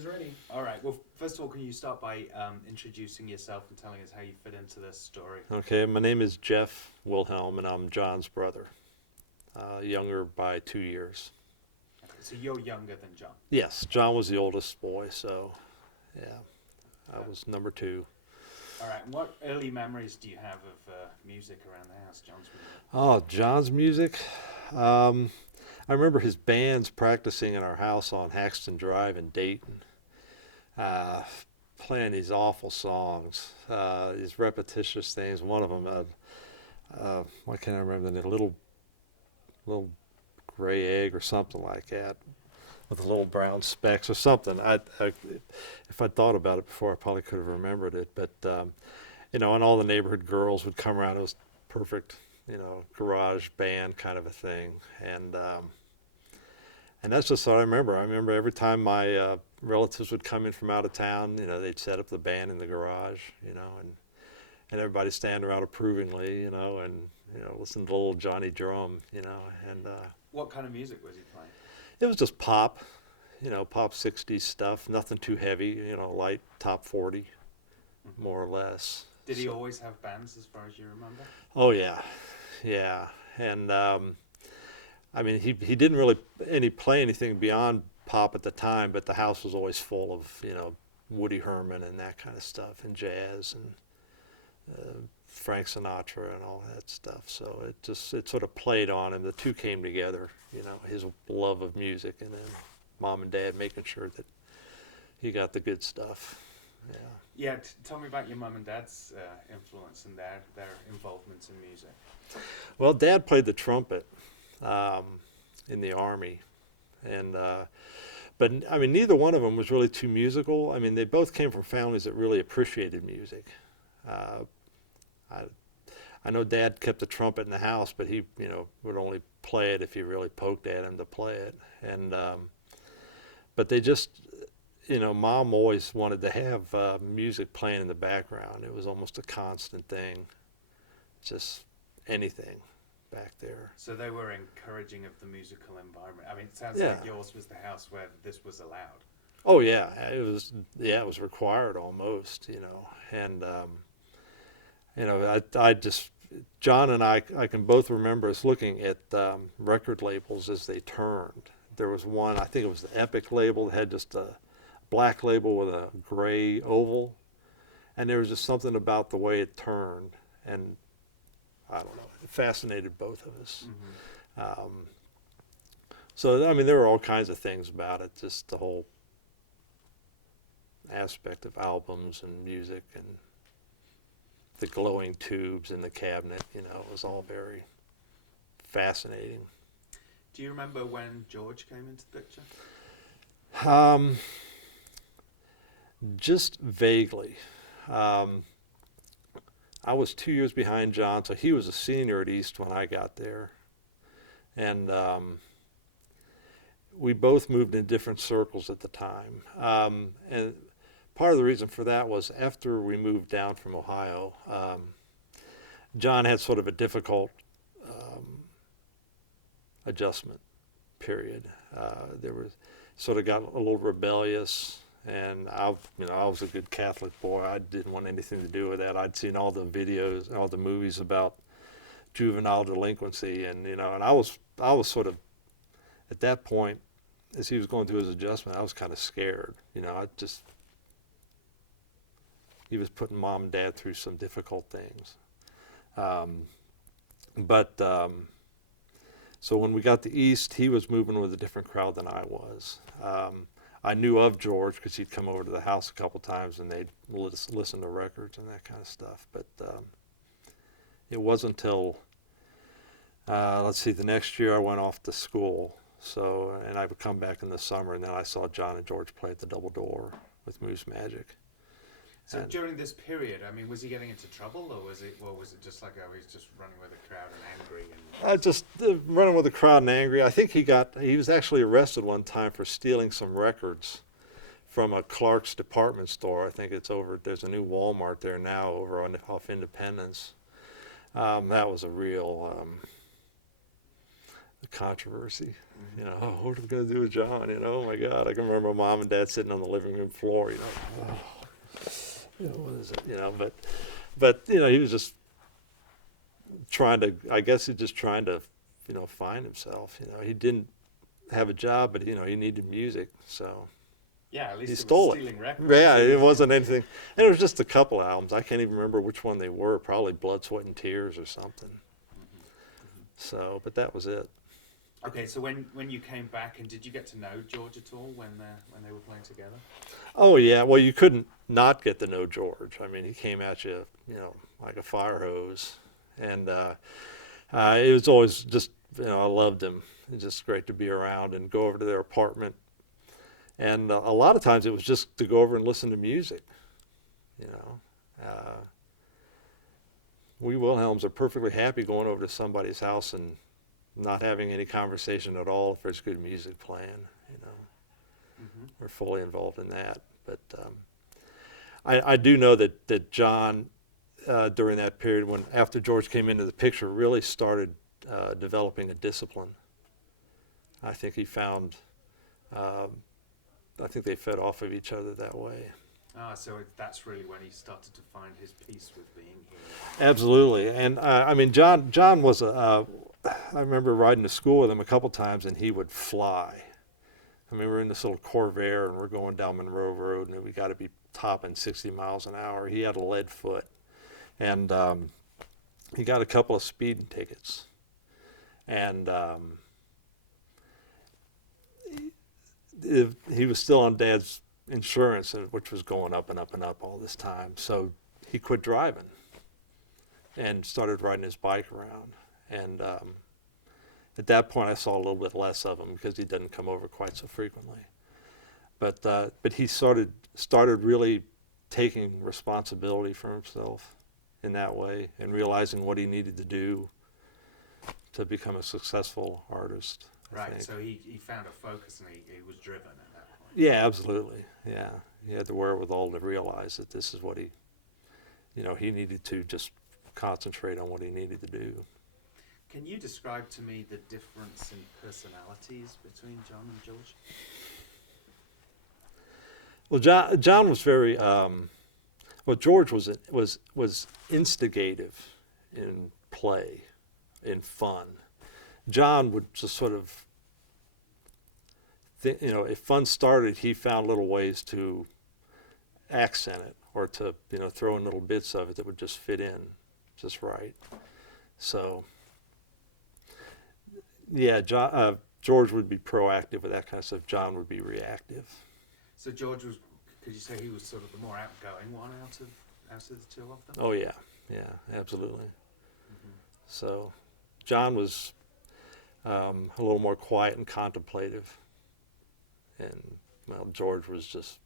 is ready. All right. Well, first of all, can you start by introducing yourself and telling us how you fit into this story? Okay, my name is Jeff Willhelm, and I'm John's brother, younger by 2 years. Okay, so you're younger than John. Yes, John was the oldest boy, so yeah, I Uh, was number two. all right. And what early memories do you have of music around the house, John's music? Oh, John's music. Um, I remember his bands practicing in our house on Haxton Drive in Dayton, uh, playing these awful songs, these repetitious things. One of them, why can't I remember the name? Little gray egg or something like that, with little brown specks or something. If I'd thought about it before, I probably could have remembered it. But and all the neighborhood girls would come around. It was perfect, garage band kind of a thing, and that's just what I remember. I remember every time my relatives would come in from out of town, they'd set up the band in the garage, and everybody stand around approvingly, and listen to little Johnny Drum, and What kind of music was he playing? it was just pop, pop 60s stuff, nothing too heavy, light top 40, Hmm. more or less. Did he So- always have bands, as far as you remember? Oh yeah, yeah, and I mean he didn't really play anything beyond pop at the time, but the house was always full of Woody Herman and that kind of stuff, and jazz and Frank Sinatra and all that stuff. So it sort of played on him. The two came together, his love of music and then mom and dad making sure that he got the good stuff. Yeah. Yeah. Tell me about your mum and dad's influence and their involvement in music. Well, Dad played the trumpet um, in the Army, and but I mean, neither one of them was really too musical. I mean, they both came from families that really appreciated music. Uh, I I know Dad kept the trumpet in the house, but he would only play it if you really poked at him to play it, and but they just. Mom always wanted to have music playing in the background. It was almost a constant thing, just anything back there. So they were encouraging of the musical environment. I mean, it sounds Yeah. like yours was the house where this was allowed. Oh yeah, it was. Yeah, it was required almost. And I just John and I can both remember us looking at record labels as they turned. There was one, I think it was the Epic label, that had just a black label with a gray oval, and there was just something about the way it turned, and I don't know, it fascinated both of us. Mm-hmm. Um, so I mean, there were all kinds of things about it, just the whole aspect of albums and music and the glowing tubes in the cabinet. It was all very fascinating. Do you remember when George came into the picture? Um, just vaguely. Um, I was 2 years behind John, so he was a senior at East when I got there, and we both moved in different circles at the time. And part of the reason for that was after we moved down from Ohio, John had sort of a difficult adjustment period. There was sort of got a little rebellious, and I was a good Catholic boy. I didn't want anything to do with that. I'd seen all the videos, all the movies about juvenile delinquency, and and I was sort of at that point, as he was going through his adjustment, I was kind of scared. He was putting mom and dad through some difficult things. But so when we got to East, he was moving with a different crowd than I was. I knew of George because he'd come over to the house a couple times and they'd listen to records and that kind of stuff. But it wasn't until, let's see, the next year I went off to school. And I would come back in the summer, and then I saw John and George play at the Double Door with Moose Magic. So And- during this period, I mean, was he getting into trouble, or was it just like he was just running with the crowd and angry? And Just running with the crowd and angry. I think he was actually arrested one time for stealing some records from a Clark's department store. I think there's a new Walmart there now off Independence. That was a real controversy. You know, oh, what are we going to do with John? You know, oh my God. I can remember mom and dad sitting on the living room floor, you know, oh, you know, what is it? You know, but, you know, he was just I guess he's just trying to, you know, find himself. You know, he didn't have a job, but, you know, he needed music. So Yeah, at least he it stole was it. stealing records. Yeah, it wasn't anything. And it was just a couple albums. I can't even remember which one they were. Probably Blood, Sweat, and Tears or something. So, but that was it. Okay, so when you came back, and did you get to know George at all when they were playing together? Oh yeah, well you couldn't not get to know George. I mean, he came at you, you know, like a fire hose, and it was always just, you know, I loved him. It was just great to be around and go over to their apartment, and a lot of times it was just to go over and listen to music. You know, we Wilhelms are perfectly happy going over to somebody's house and not having any conversation at all if there's good music playing. You know, we're fully involved in that. But I do know that John, during that period when after George came into the picture, really started developing a discipline. I think he found, I think they fed off of each other that way. Ah, so that's really when he started to find his peace with being here. Absolutely, and I mean, John was I remember riding to school with him a couple times, and he would fly. I mean, we're in this little Corvair, and we're going down Monroe Road, and we got to be topping 60 miles an hour. He had a lead foot, and he got a couple of speeding tickets, and he was still on Dad's insurance, which was going up and up and up all this time. So he quit driving and started riding his bike around. And at that point, I saw a little bit less of him because he didn't come over quite so frequently. But he started really taking responsibility for himself in that way and realizing what he needed to do to become a successful artist. Right, so he found a focus, and he was driven at that point. Yeah, absolutely. Yeah, he had the wherewithal to realize that this is what he needed to just concentrate on what he needed to do. Can you describe to me the difference in personalities between John and George? Well, John was very George was instigative in play, in fun. John would just sort of, if fun started, he found little ways to accent it or to, throw in little bits of it that would just fit in just right. So, yeah, George would be proactive with that kind of stuff. John would be reactive. So George was, could you say he was sort of the more outgoing one out of the two of them? Oh yeah, absolutely. So John was a little more quiet and contemplative, and George was just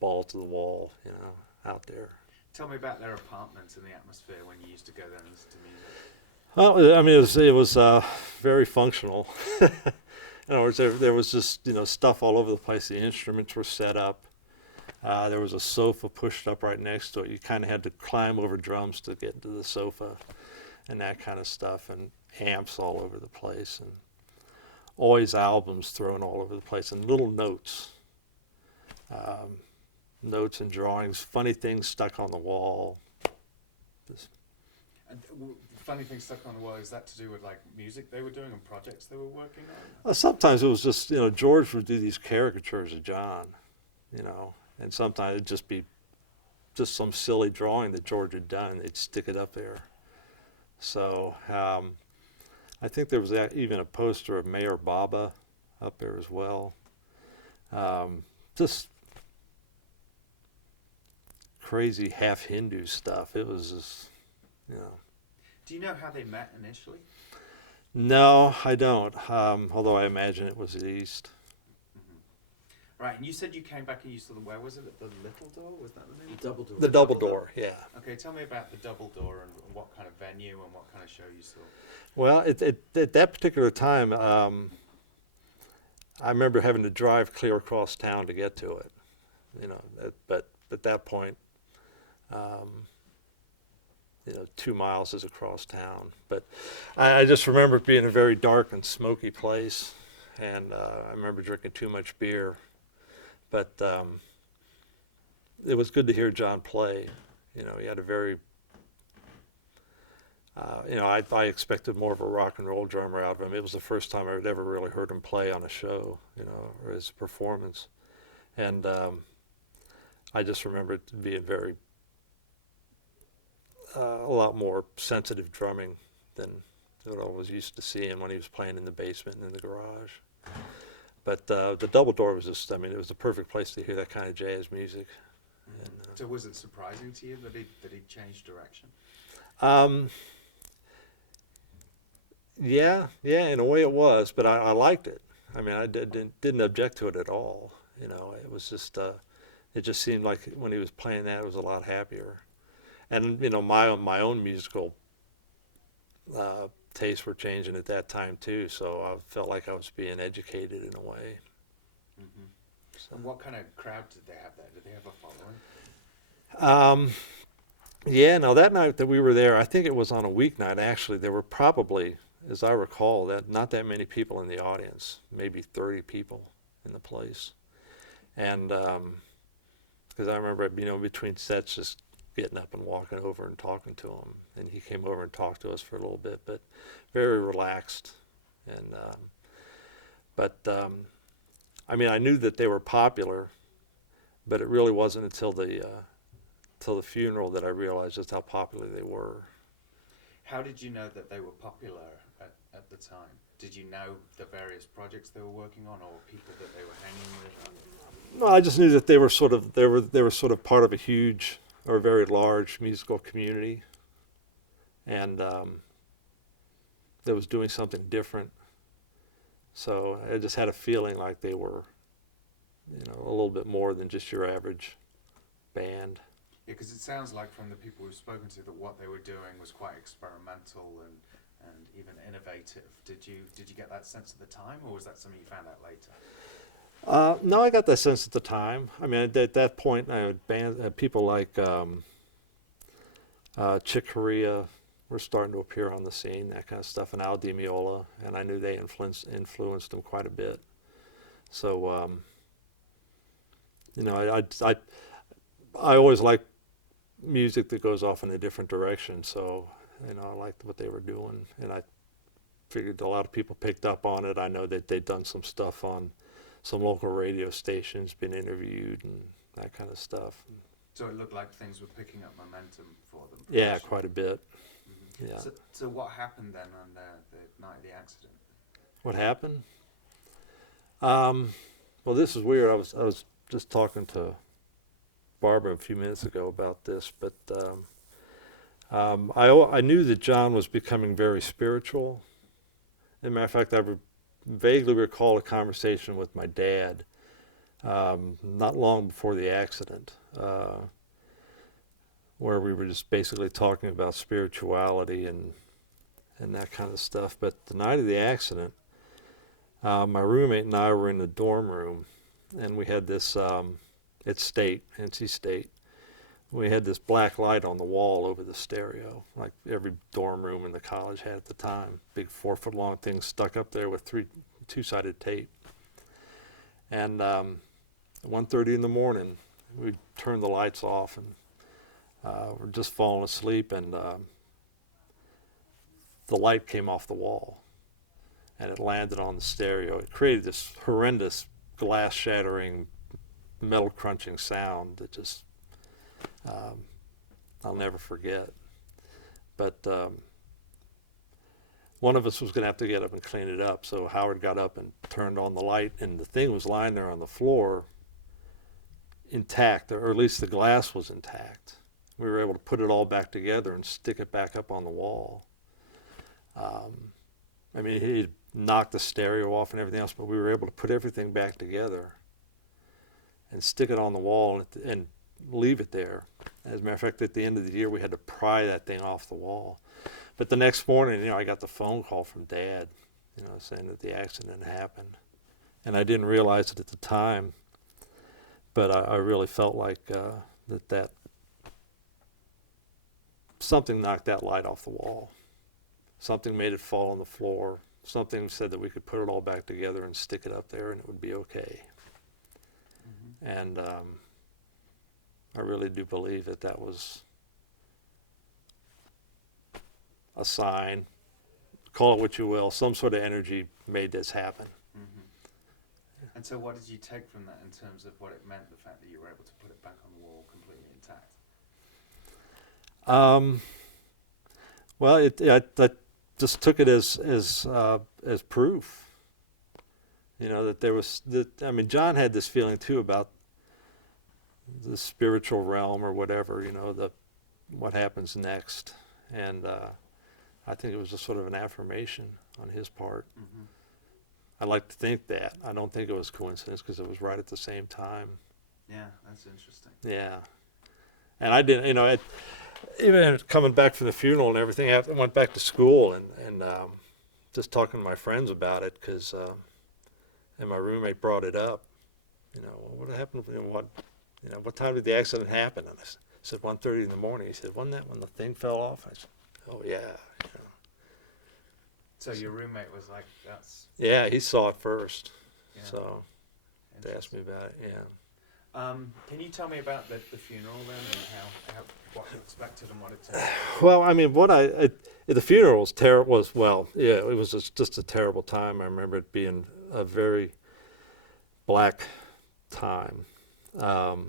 ball to the wall, out there. Tell me about their apartment and the atmosphere when you used to go there and listen to music. Well, I mean, it was very functional. In other words, there was just stuff all over the place. The instruments were set up. There was a sofa pushed up right next to it. You kind of had to climb over drums to get into the sofa, and that kind of stuff, and amps all over the place, and always albums thrown all over the place, and little notes, notes and drawings, funny things stuck on the wall. Funny things stuck on the wall, is that to do with like music they were doing and projects they were working on? Sometimes it was just, George would do these caricatures of John, and sometimes it'd just be just some silly drawing that George had done. They'd stick it up there. So I think there was even a poster of Mayor Baba up there as well. Just crazy half Hindu stuff. It was just, Do you know how they met initially? No, I don't. Although I imagine it was at East. Right, and you said you came back and you saw where was it? At the Little Door? Was that the name? The Double Door. The Double Door, yeah. Okay, tell me about the Double Door and what kind of venue and what kind of show you saw. Well, at that particular time, I remember having to drive clear across town to get to it. But at that point, 2 miles is across town. But I just remember it being a very dark and smoky place, and I remember drinking too much beer. But it was good to hear John play. He had a very, I expected more of a rock and roll drummer out of him. It was the first time I had ever really heard him play on a show, or as a performance. And I just remember it being very, a lot more sensitive drumming than what I was used to seeing when he was playing in the basement and in the garage. But the Double Door was just, it was the perfect place to hear that kind of jazz music. Mm-hmm. And, so was it surprising to you that he changed direction? Yeah, in a way it was, but I liked it. I didn't object to it at all. It was just, it just seemed like when he was playing that, it was a lot happier. And, my own musical tastes were changing at that time too, so I felt like I was being educated in a way. Mm-hmm. So. And what kind of crowd did they have there? Did they have a following? Yeah, now that night that we were there, I think it was on a weeknight actually. There were probably, as I recall, that not that many people in the audience, maybe 30 people in the place. And because I remember, between sets just getting up and walking over and talking to him. And he came over and talked to us for a little bit, but very relaxed. And I knew that they were popular, but it really wasn't until the funeral that I realized just how popular they were. How did you know that they were popular at the time? Did you know the various projects they were working on, or people that they were hanging with? No, I just knew that they were sort of part of a huge or very large musical community, and that was doing something different. So I just had a feeling like they were, a little bit more than just your average band. Yeah, because it sounds like from the people we've spoken to that what they were doing was quite experimental and even innovative. Did you get that sense at the time, or was that something you found out later? No, I got that sense at the time. At that point, I had people like Chick Corea were starting to appear on the scene, that kind of stuff, and Al Di Meola, and I knew they influenced them quite a bit. So, I always like music that goes off in a different direction. So, I liked what they were doing, and I figured a lot of people picked up on it. I know that they'd done some stuff on some local radio stations, been interviewed and that kind of stuff. So it looked like things were picking up momentum for them. Yeah, quite a bit. Mm-hmm. Yeah. So what happened then on the night of the accident? What happened? Well, this is weird. I was just talking to Barbara a few minutes ago about this, but I knew that John was becoming very spiritual. As a matter of fact, I vaguely recall a conversation with my dad not long before the accident, where we were just basically talking about spirituality and that kind of stuff. But the night of the accident, my roommate and I were in the dorm room, and we had this, it's NC State, we had this black light on the wall over the stereo, like every dorm room in the college had at the time. Big 4-foot long thing stuck up there with two-sided tape. And 1:30 in the morning, we turned the lights off and we're just falling asleep, and the light came off the wall and it landed on the stereo. It created this horrendous glass shattering, metal crunching sound that just I'll never forget. But one of us was going to have to get up and clean it up, so Howard got up and turned on the light, and the thing was lying there on the floor intact, or at least the glass was intact. We were able to put it all back together and stick it back up on the wall. He knocked the stereo off and everything else, but we were able to put everything back together and stick it on the wall and leave it there. As a matter of fact, at the end of the year, we had to pry that thing off the wall. But the next morning, I got the phone call from Dad, saying that the accident happened. And I didn't realize it at the time, but I really felt like that something knocked that light off the wall. Something made it fall on the floor. Something said that we could put it all back together and stick it up there and it would be okay. Mm-hmm. And I really do believe that that was a sign, call it what you will, some sort of energy made this happen. Mm-hmm. And so what did you take from that in terms of what it meant, the fact that you were able to put it back on the wall completely intact? Well, I just took it as proof. You know, that there was, I mean, John had this feeling too about the spiritual realm or whatever, you know, what happens next. And I think it was just sort of an affirmation on his part. Mm-hmm. I like to think that. I don't think it was coincidence because it was right at the same time. Yeah, that's interesting. Yeah. And I didn't, you know, even coming back from the funeral and everything, I went back to school and just talking to my friends about it because, and my roommate brought it up. You know, well, what happened? What time did the accident happen? And I said 1:30 in the morning. He said, wasn't that when the thing fell off? I said, oh yeah. You know. So your roommate was like, that's... Yeah, he saw it first. Yeah. So they asked me about it. Yeah. Can you tell me about the funeral then and how what you expected and what it turned out? Well, I mean, the funeral was terrible. Yeah, it was just a terrible time. I remember it being a very black time. But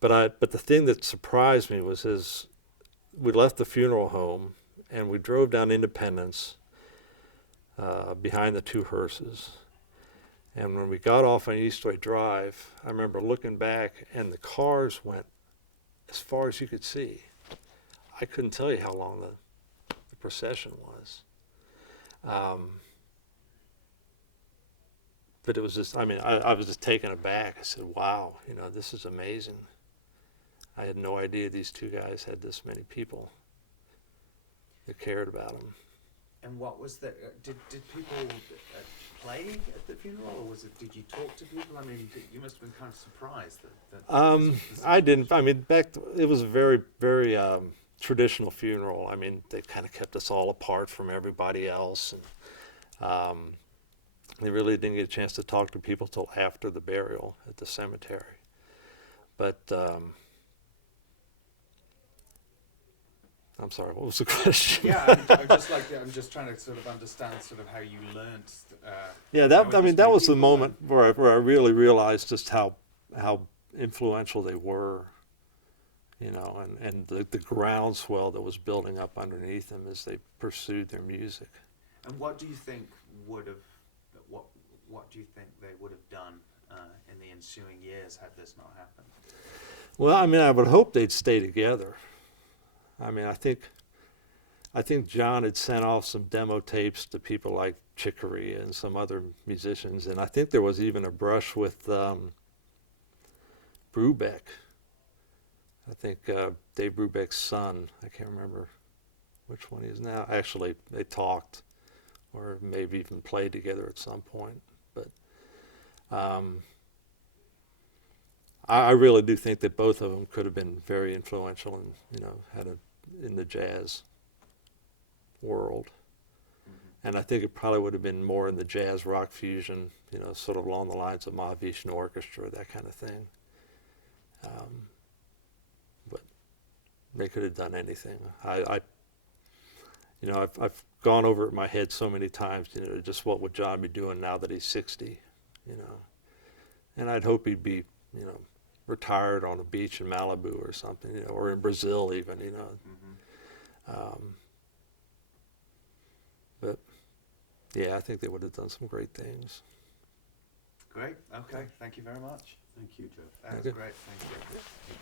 the thing that surprised me was we left the funeral home and we drove down Independence behind the two hearses. And when we got off on Eastway Drive, I remember looking back and the cars went as far as you could see. I couldn't tell you how long the procession was. But it was just, I mean, I was just taken aback. I said, wow, you know, this is amazing. I had no idea these two guys had this many people that cared about them. And what was the, did people play at the funeral, or did you talk to people? I mean, you must have been kind of surprised that I didn't, I mean, it was a very, very traditional funeral. I mean, they kind of kept us all apart from everybody else. And they really didn't get a chance to talk to people till after the burial at the cemetery. But, I'm sorry, what was the question? Yeah, I'm just trying to sort of understand sort of how you learned. Yeah, that was the moment where I really realized just how influential they were, you know, and the groundswell that was building up underneath them as they pursued their music. And what do you think what do you think they would have done in the ensuing years had this not happened? Well, I mean, I would hope they'd stay together. I mean, I think John had sent off some demo tapes to people like Chick Corea and some other musicians, and I think there was even a brush with Brubeck. I think Dave Brubeck's son, I can't remember which one he is now. Actually, they talked, or maybe even played together at some point. But I really do think that both of them could have been very influential and, you know, in the jazz world. Mm-hmm. And I think it probably would have been more in the jazz rock fusion, you know, sort of along the lines of Mahavishnu Orchestra, that kind of thing. But they could have done anything. You know, I've gone over it in my head so many times, you know, just what would John be doing now that he's 60, you know. And I'd hope he'd be, you know, retired on a beach in Malibu or something, you know, or in Brazil even, you know. Mm-hmm. But yeah, I think they would have done some great things. Great. Okay. Thank you very much. Thank you, Jeff. That was great. Thank you.